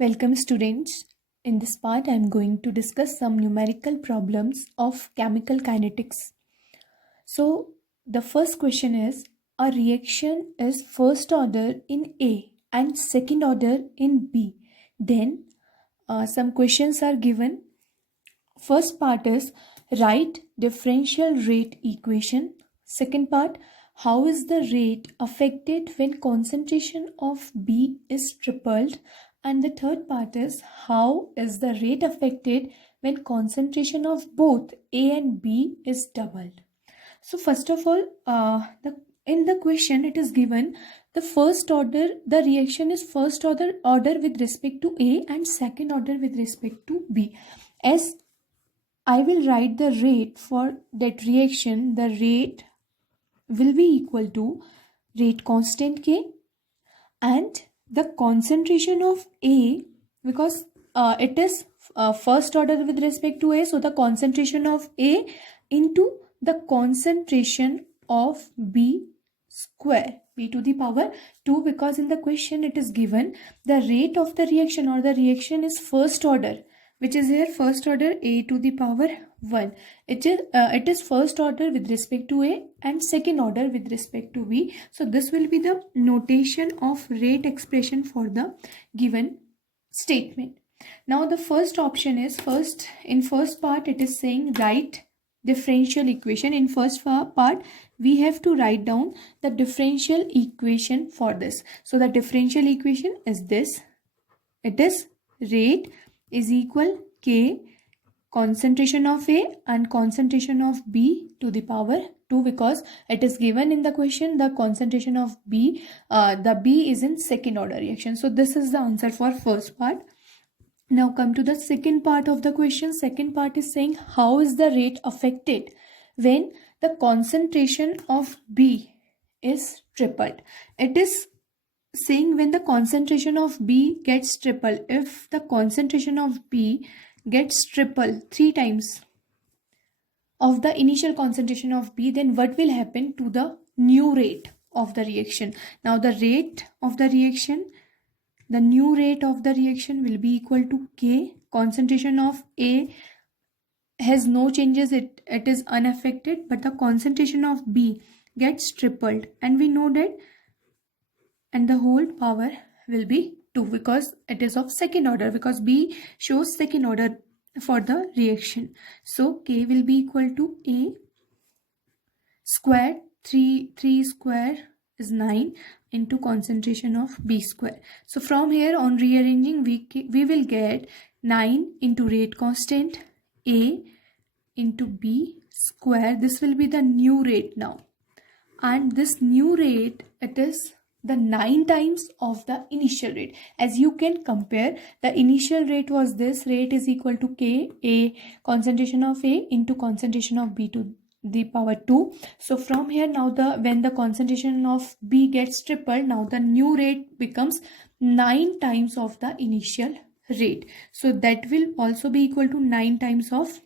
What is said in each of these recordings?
Welcome students. In this part I am going to discuss some numerical problems of chemical kinetics. So the first question is, a reaction is first order in A and second order in B. Then some questions are given. First part is, write differential rate equation. Second part, how is the rate affected when concentration of B is tripled? And the third part is, how is the rate affected when concentration of both A and B is doubled? So first of all, in the question it is given the first order, the reaction is first order with respect to A and second order with respect to B. As I will write the rate for that reaction, the rate will be equal to rate constant K and the concentration of A, because it is first order with respect to A, so the concentration of A into the concentration of B square, B to the power 2, because in the question it is given the rate of the reaction or the reaction is first order, which is here first order A to the power 1. It is first order with respect to A and second order with respect to B. So this will be the notation of rate expression for the given statement. Now the first option is, in first part it is saying write differential equation. In first part we have to write down the differential equation for this. So the differential equation is this. It is rate is equal K concentration of A and concentration of B to the power 2, because it is given in the question the concentration of B, the B is in second order reaction. So this is the answer for first part. Now come to the second part of the question. Second part is saying, how is the rate affected when the concentration of B is tripled? It is saying when the concentration of B gets tripled. If the concentration of B gets tripled 3 times of the initial concentration of B, then what will happen to the new rate of the reaction? Now the rate of the reaction, the new rate of the reaction will be equal to K. Concentration of A has no changes, it is unaffected, but the concentration of B gets tripled, and we know that, and the whole power will be 2 because it is of second order, because B shows second order for the reaction. So K will be equal to A square, 3 square is 9 into concentration of B square. So from here on rearranging, we will get 9 into rate constant A into B square. This will be the new rate now, and this new rate, it is the 9 times of the initial rate. As you can compare, the initial rate was this, rate is equal to K, A concentration of A into concentration of B to the power 2. So from here now, when the concentration of B gets tripled, now the new rate becomes 9 times of the initial rate. So that will also be equal to 9 times of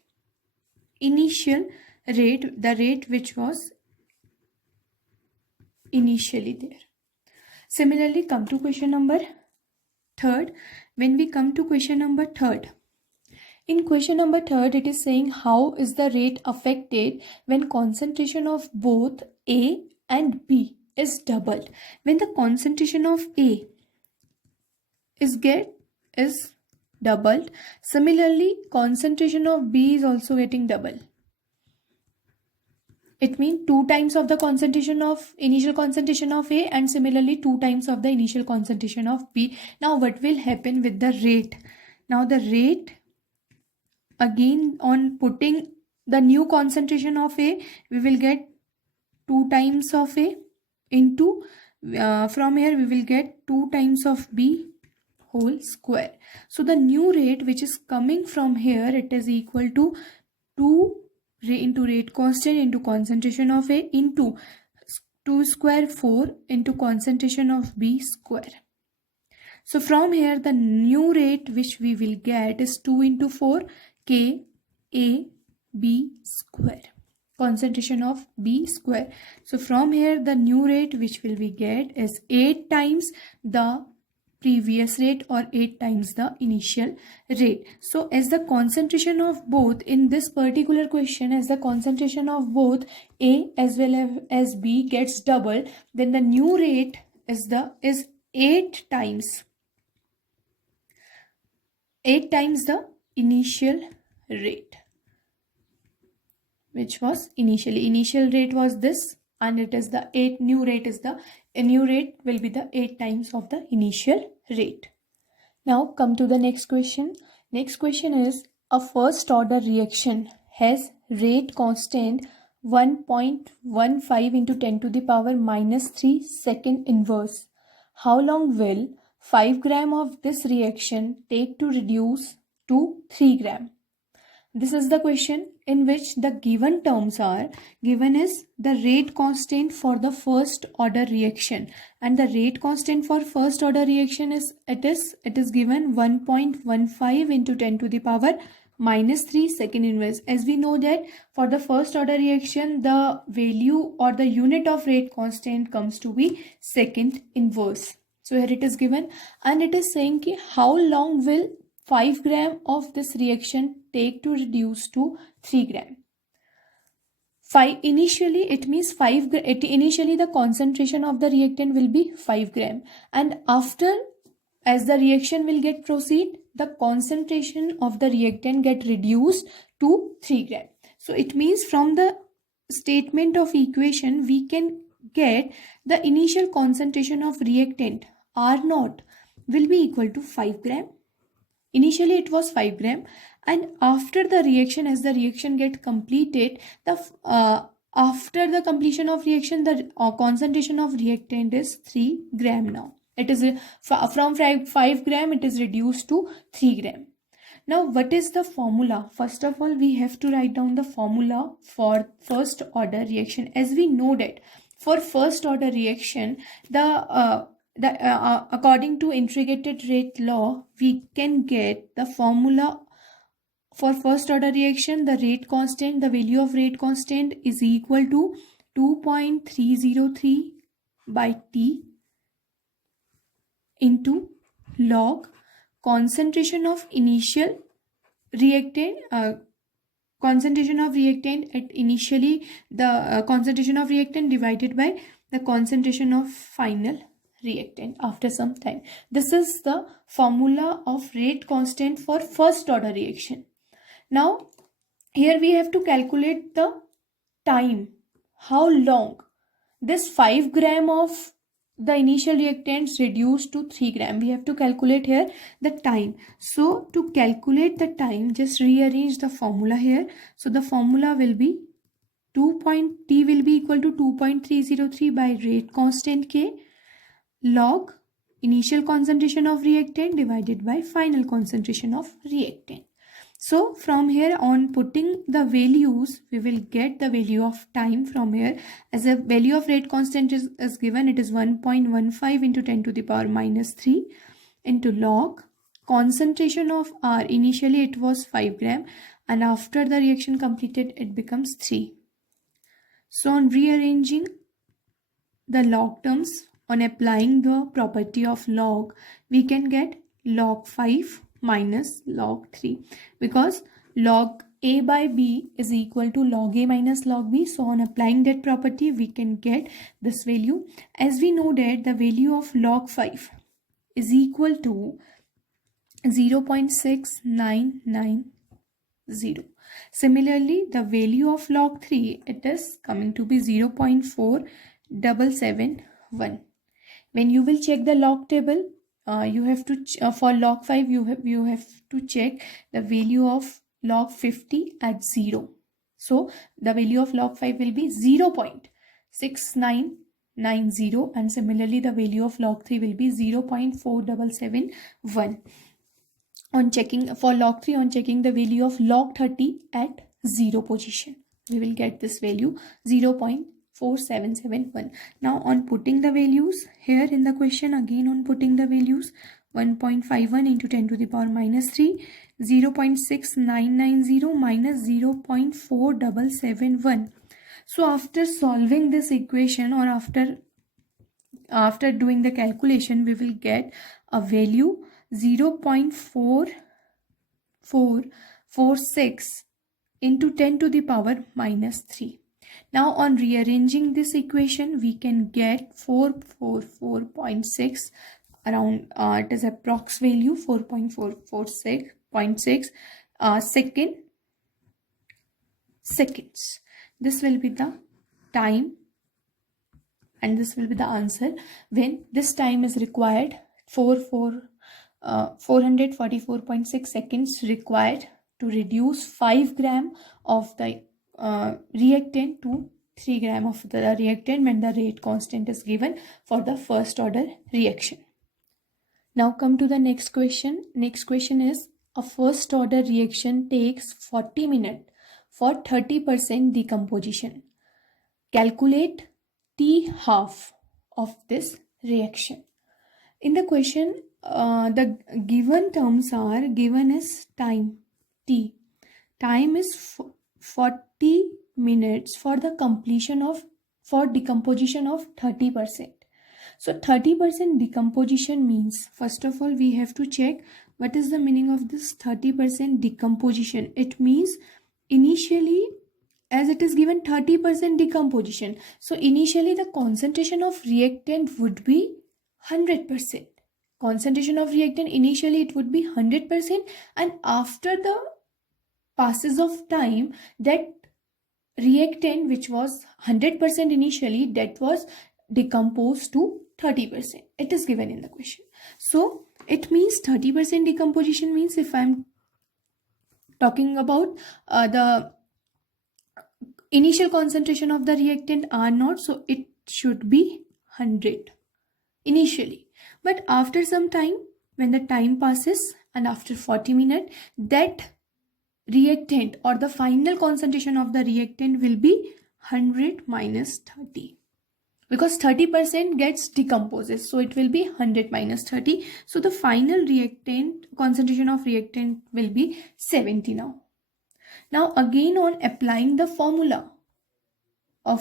initial rate, the rate which was initially there. Similarly, come to question number 3rd. When we come to question number 3rd, in question number 3rd, it is saying, how is the rate affected when concentration of both A and B is doubled? When the concentration of A is doubled, similarly concentration of B is also getting double. It means 2 times of the concentration of initial concentration of A, and similarly 2 times of the initial concentration of B. Now what will happen with the rate? Now the rate, again on putting the new concentration of A, we will get 2 times of A into, from here we will get 2 times of B whole square. So the new rate which is coming from here, it is equal to 2 into rate constant into concentration of A into 2 square 4 into concentration of B square. So from here the new rate which we will get is 2 into 4 K A B square, concentration of B square. So from here the new rate which will we get is 8 times the previous rate or 8 times the initial rate. So as the concentration of both in this particular question, as the concentration of both A as well as B gets double, then the new rate is 8 times the initial rate, which was initial rate was this, and it is the 8 new rate will be the 8 times of the initial rate. Now come to the next question. Next question is, a first order reaction has rate constant 1.15 into 10 to the power minus 3 second inverse. How long will 5 gram of this reaction take to reduce to 3 gram? This is the question in which the given terms are given is the rate constant for the first order reaction, and the rate constant for first order reaction is it is given 1.15 into 10 to the power minus 3 second inverse. As we know that for the first order reaction, the value or the unit of rate constant comes to be second inverse. So here it is given, and it is saying ki how long will 5 gram of this reaction take to reduce to 3 gram. Initially the concentration of the reactant will be 5 gram, and after, as the reaction will get proceed, the concentration of the reactant get reduced to 3 gram. So it means from the statement of equation we can get the initial concentration of reactant R0 will be equal to 5 gram. Initially it was 5 gram, and after the reaction, as the reaction get completed, after the completion of reaction, the concentration of reactant is 3 gram now. It is from 5 gram it is reduced to 3 gram. Now what is the formula? First of all, we have to write down the formula for first order reaction. As we know that for first order reaction, according to integrated rate law, we can get the formula for first order reaction. The rate constant, the value of rate constant is equal to 2.303 by T into log concentration of initial reactant, concentration of reactant at initially the concentration of reactant divided by the concentration of final reactant after some time. This is the formula of rate constant for first order reaction. Now here we have to calculate the time, how long this 5 gram of the initial reactants reduced to 3 gram. We have to calculate here the time. So to calculate the time, just rearrange the formula here. So the formula will be T will be equal to 2.303 by rate constant K log initial concentration of reactant divided by final concentration of reactant. So from here on, putting the values, we will get the value of time from here. As a value of rate constant is given, it is 1.15 into 10 to the power minus 3 into log concentration of R. Initially it was 5 gram, and after the reaction completed it becomes 3. So on rearranging the log terms, on applying the property of log, we can get log 5 minus log 3, because log A by B is equal to log A minus log B. So on applying that property, we can get this value. As we know that the value of log 5 is equal to 0.6990. Similarly, the value of log 3, it is coming to be 0.4771. When you will check the log table, you have to for log 5 you have to check the value of log 50 at 0. So the value of log 5 will be 0.6990, and similarly the value of log 3 will be 0.4771. On checking for log 3, on checking the value of log 30 at 0 position, we will get this value 0.4771. Now on putting the values here in the question, again on putting the values, 1.51 into 10 to the power minus 3, 0.6990 minus 0.4771. So after solving this equation, or after doing the calculation, we will get a value 0.4446 into 10 to the power minus 3. Now on rearranging this equation, we can get 444.6 around, it is approx value 4.446.6 seconds. This will be the time and this will be the answer when this time is required. 444.6 seconds required to reduce 5 gram of the reactant to 3 gram of the reactant when the rate constant is given for the first order reaction. Now come to the next question. Next question is, a first order reaction takes 40 minutes for 30% decomposition. Calculate T half of this reaction. In the question, the given terms are given as time T. Time is 40 minutes for the decomposition of 30%. So 30% decomposition means, first of all, we have to check what is the meaning of this 30% decomposition. It means initially, as it is given 30% decomposition, so initially the concentration of reactant would be 100%. Concentration of reactant initially it would be 100%, and after the passes of time, that reactant which was 100% initially, that was decomposed to 30%. It is given in the question. So it means 30% decomposition means, if I am talking about the initial concentration of the reactant R naught, so it should be 100 initially. But after some time, when the time passes and after 40 minutes, that reactant or the final concentration of the reactant will be 100 minus 30. Because 30% gets decomposes, so it will be 100 minus 30. So the final reactant concentration of reactant will be 70 now. Now again, on applying the formula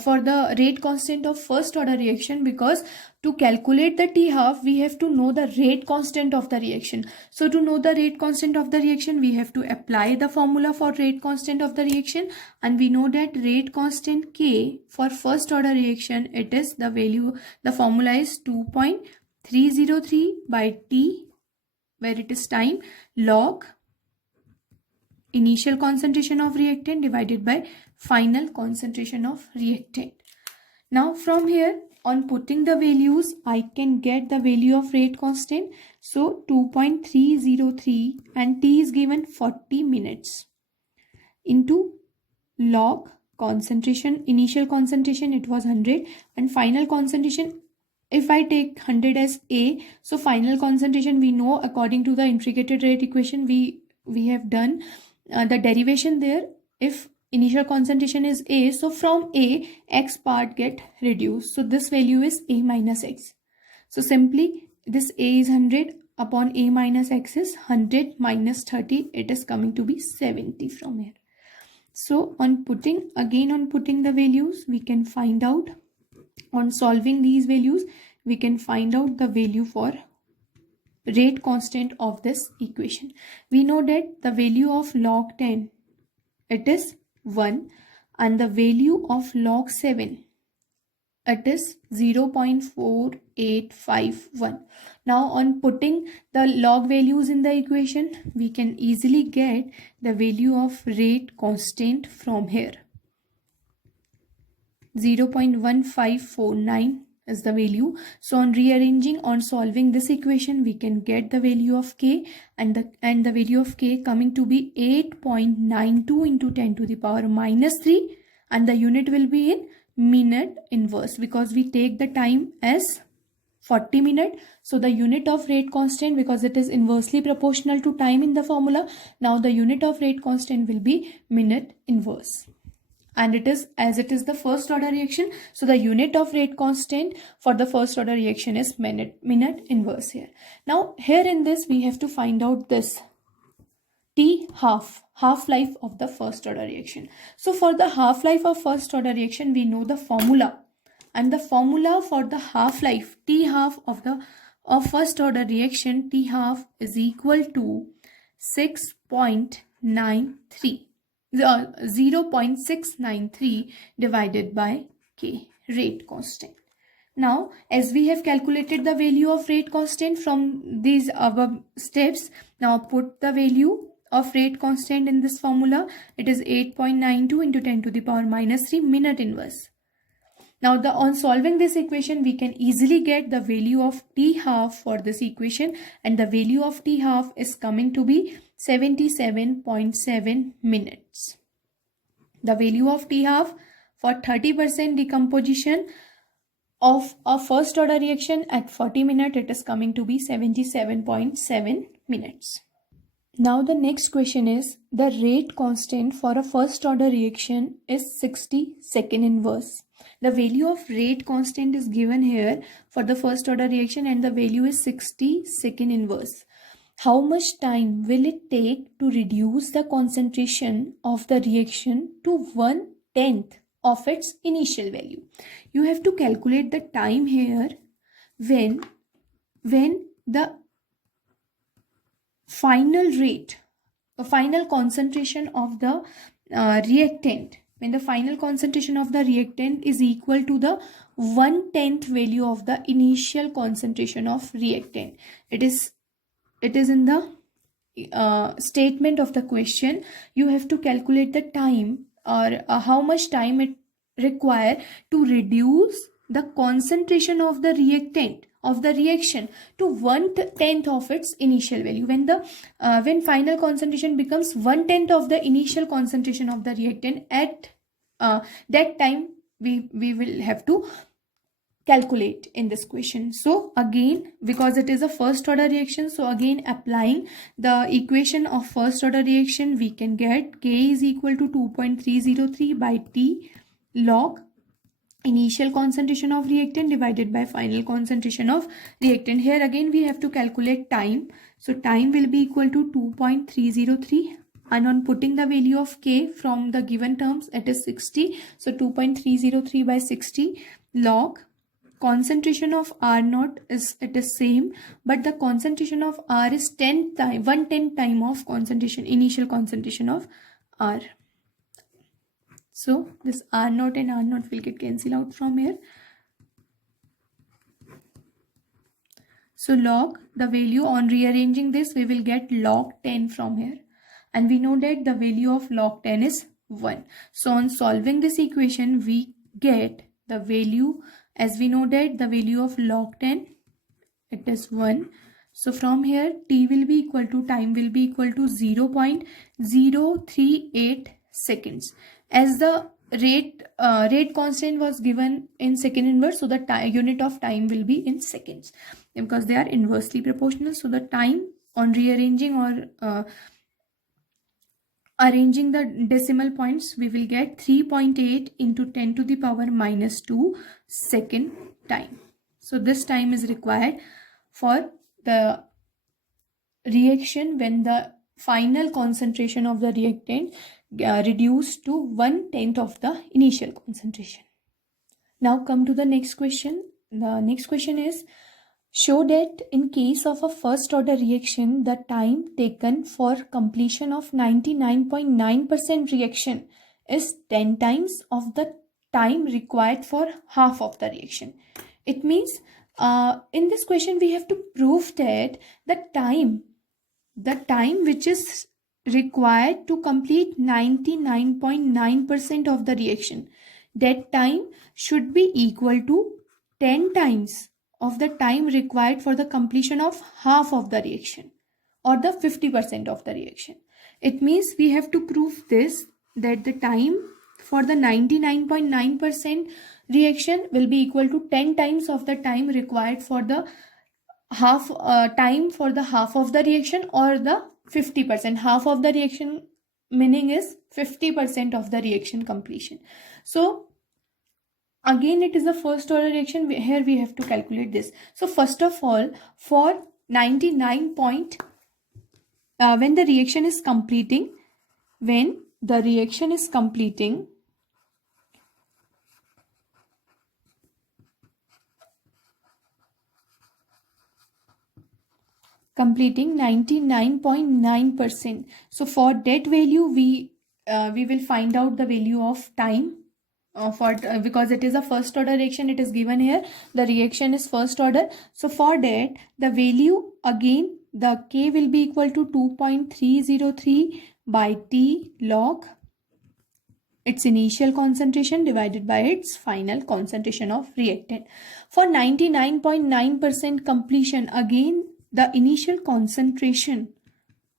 for the rate constant of first order reaction, because to calculate the T half we have to know the rate constant of the reaction. So to know the rate constant of the reaction, we have to apply the formula for rate constant of the reaction, and we know that rate constant K for first order reaction, it is the value, the formula is 2.303 by T, where it is time, log initial concentration of reactant divided by final concentration of reactant. Now from here, on putting the values, I can get the value of rate constant. So 2.303 and T is given 40 minutes into log concentration, initial concentration it was 100 and final concentration, if I take 100 as A, so final concentration we know according to the integrated rate equation we have done the derivation there. If initial concentration is A, so from A, X part get reduced. So this value is A minus X. So simply this A is 100 upon A minus X is 100 minus 30. It is coming to be 70 from here. So on putting the values, we can find out, on solving these values, we can find out the value for rate constant of this equation. We know that the value of log 10, it is 1, and the value of log 7, it is 0.4851. Now on putting the log values in the equation, we can easily get the value of rate constant from here. 0.1549 is the value. So on rearranging, on solving this equation, we can get the value of K, and the value of K coming to be 8.92 into 10 to the power minus 3, and the unit will be in minute inverse because we take the time as 40 minutes. So the unit of rate constant, because it is inversely proportional to time in the formula, now the unit of rate constant will be minute inverse. And it is, as it is the first order reaction, so the unit of rate constant for the first order reaction is minute inverse here. Now here in this we have to find out this T half-life of the first order reaction. So for the half-life of first order reaction, we know the formula, and the formula for the half-life T half of the of first order reaction T half is equal to 6.93, 0.693 divided by K, rate constant. Now, as we have calculated the value of rate constant from these above steps, now put the value of rate constant in this formula. It is 8.92 into 10 to the power minus 3 minute inverse. Now, on solving this equation, we can easily get the value of T half for this equation, and the value of T half is coming to be 77.7 minutes. The value of T half for 30% decomposition of a first order reaction at 40 minutes, it is coming to be 77.7 minutes. Now the next question is, the rate constant for a first order reaction is 60 second inverse. The value of rate constant is given here for the first order reaction and the value is 60 second inverse. How much time will it take to reduce the concentration of the reaction to 1/10 of its initial value? You have to calculate the time here when the final rate, the final concentration of the reactant, when the final concentration of the reactant is equal to the 1/10 value of the initial concentration of reactant. It is in the statement of the question. You have to calculate the time, or how much time it require to reduce the concentration of the reactant of the reaction to 1/10 of its initial value. When final concentration becomes 1/10 of the initial concentration of the reactant, at that time we will have to calculate in this question. So again, because it is a first order reaction, so again applying the equation of first order reaction, we can get K is equal to 2.303 by T log initial concentration of reactant divided by final concentration of reactant. Here again we have to calculate time. So time will be equal to 2.303, and on putting the value of K from the given terms, it is 60. So 2.303 by 60 log concentration of R naught is same, but the concentration of R is 1/10 time of concentration, initial concentration of R. So this R naught and R naught will get cancelled out from here. So log the value, on rearranging this, we will get log 10 from here. And we know that the value of log 10 is 1. So on solving this equation, we get the value, as we know that the value of log 10, it is 1. So from here, T will be equal to, time will be equal to 0.038 seconds. As the rate constant was given in second inverse, so the unit of time will be in seconds, because they are inversely proportional. So the time on rearranging or arranging the decimal points, we will get 3.8 into 10 to the power minus 2 second time. So this time is required for the reaction when the final concentration of the reactant reduced to 1/10 of the initial concentration. Now come to the next question. The next question is, show that in case of a first order reaction, the time taken for completion of 99.9% reaction is 10 times of the time required for half of the reaction. It means in this question we have to prove that the time which is required to complete 99.9% of the reaction, that time should be equal to 10 times of the time required for the completion of half of the reaction, or the 50% of the reaction. It means we have to prove this, that the time for the 99.9% reaction will be equal to 10 times of the time required for the half half of the reaction, or the 50%. Half of the reaction meaning is 50% of the reaction completion. So again, it is a first order reaction. Here we have to calculate this. So first of all, for 99 point, when the reaction is completing, completing 99.9%. So for that value, we will find out the value of time because it is a first order reaction. It is given here, the reaction is first order. So for that, the value, again, the K will be equal to 2.303 by T log its initial concentration divided by its final concentration of reactant. For 99.9% completion, again the initial concentration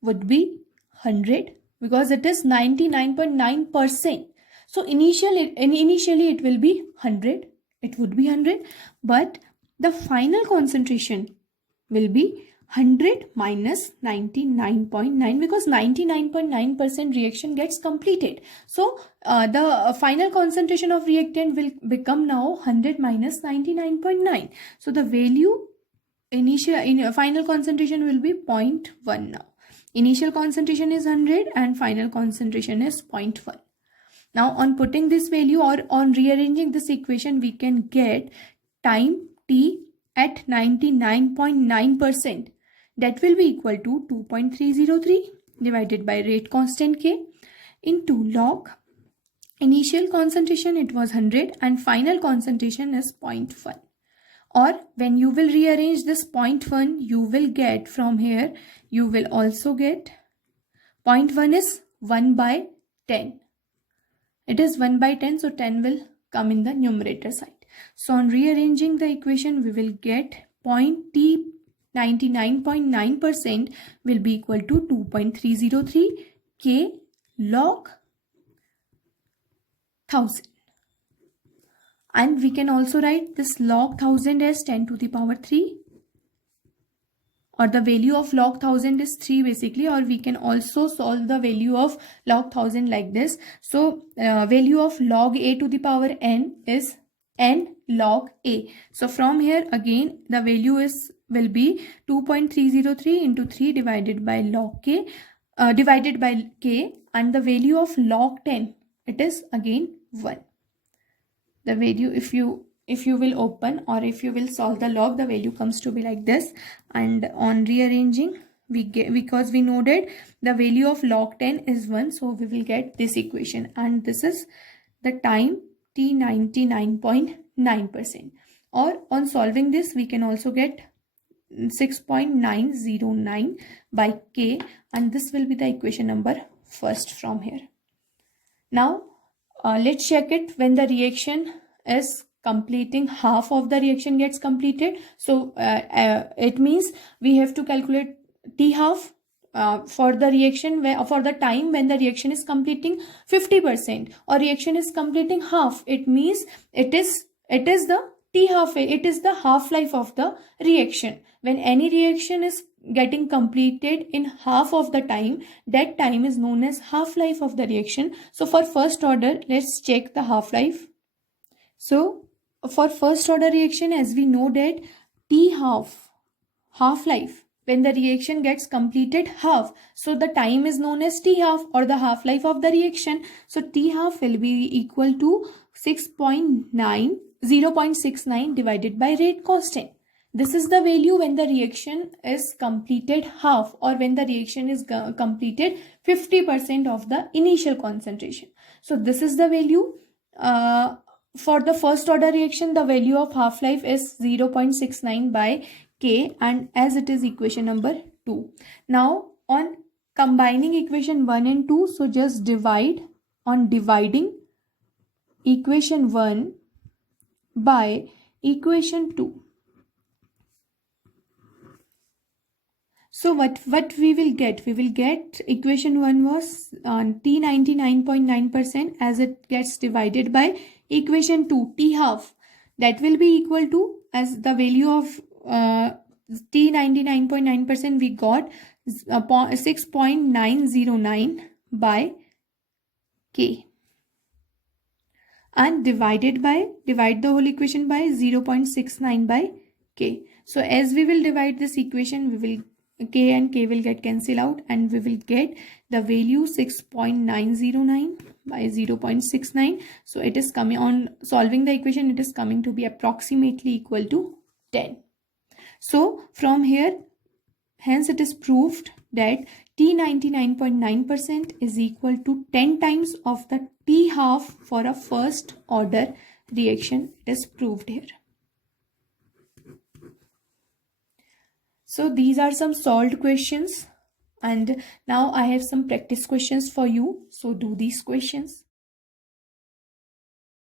would be 100 because it is 99.9%. So initially it will be 100. It would be 100, but the final concentration will be 100 minus 99.9 because 99.9% reaction gets completed. So the final concentration of reactant will become now 100 minus 99.9. So the value final concentration will be 0.1 now. Initial concentration is 100 and final concentration is 0.1. Now on putting this value or on rearranging this equation, we can get time T at 99.9%. That will be equal to 2.303 divided by rate constant K into log initial concentration, it was 100 and final concentration is 0.1. Or when you will rearrange this 0.1, you will get from here, you will also get 0.1 is 1 by 10. It is 1 by 10, so 10 will come in the numerator side. So on rearranging the equation, we will get point T 99.9% will be equal to 2.303 K log 1000. And we can also write this log 1000 as 10 to the power 3, or the value of log 1000 is 3 basically, or we can also solve the value of log 1000 like this. So value of log a to the power n is n log a. So from here again the value will be 2.303 into 3 divided by log k divided by k, and the value of log 10, it is again 1. The value, if you will open or if you will solve the log, the value comes to be like this. And on rearranging, we get, because we know that the value of log 10 is 1, so we will get this equation, and this is the time T 99.9%. Or on solving this, we can also get 6.909 by K, and this will be the equation number first from here. Now let's check it when the reaction is completing, half of the reaction gets completed. So it means we have to calculate T half for the reaction for the time when the reaction is completing 50% or reaction is completing half. It means it is the T half, it is the half-life of the reaction. When any reaction is getting completed in half of the time, that time is known as half-life of the reaction. So for first order, let's check the half-life. So for first order reaction, as we know that T half-life, when the reaction gets completed half, so the time is known as T half or the half-life of the reaction. So T half will be equal to 0.69 divided by rate constant. This is the value when the reaction is completed half, or when the reaction is completed 50% of the initial concentration. So this is the value. For the first order reaction, the value of half-life is 0.69 by K, and as it is equation number 2. Now on combining equation 1 and 2, so just divide. On dividing equation 1 by equation 2. So what we will get? We will get equation 1 was T 99.9% as it gets divided by equation 2 T half, that will be equal to, as the value of T 99.9% we got 6.909 by K, and divide the whole equation by 0.69 by K. So as we will divide this equation, we will K and K will get cancelled out, and we will get the value 6.909 by 0.69. So it is coming, on solving the equation, it is coming to be approximately equal to 10. So from here hence it is proved that T 99.9% is equal to 10 times of the T half for a first order reaction. It is proved here. So these are some solved questions, and now I have some practice questions for you. So do these questions.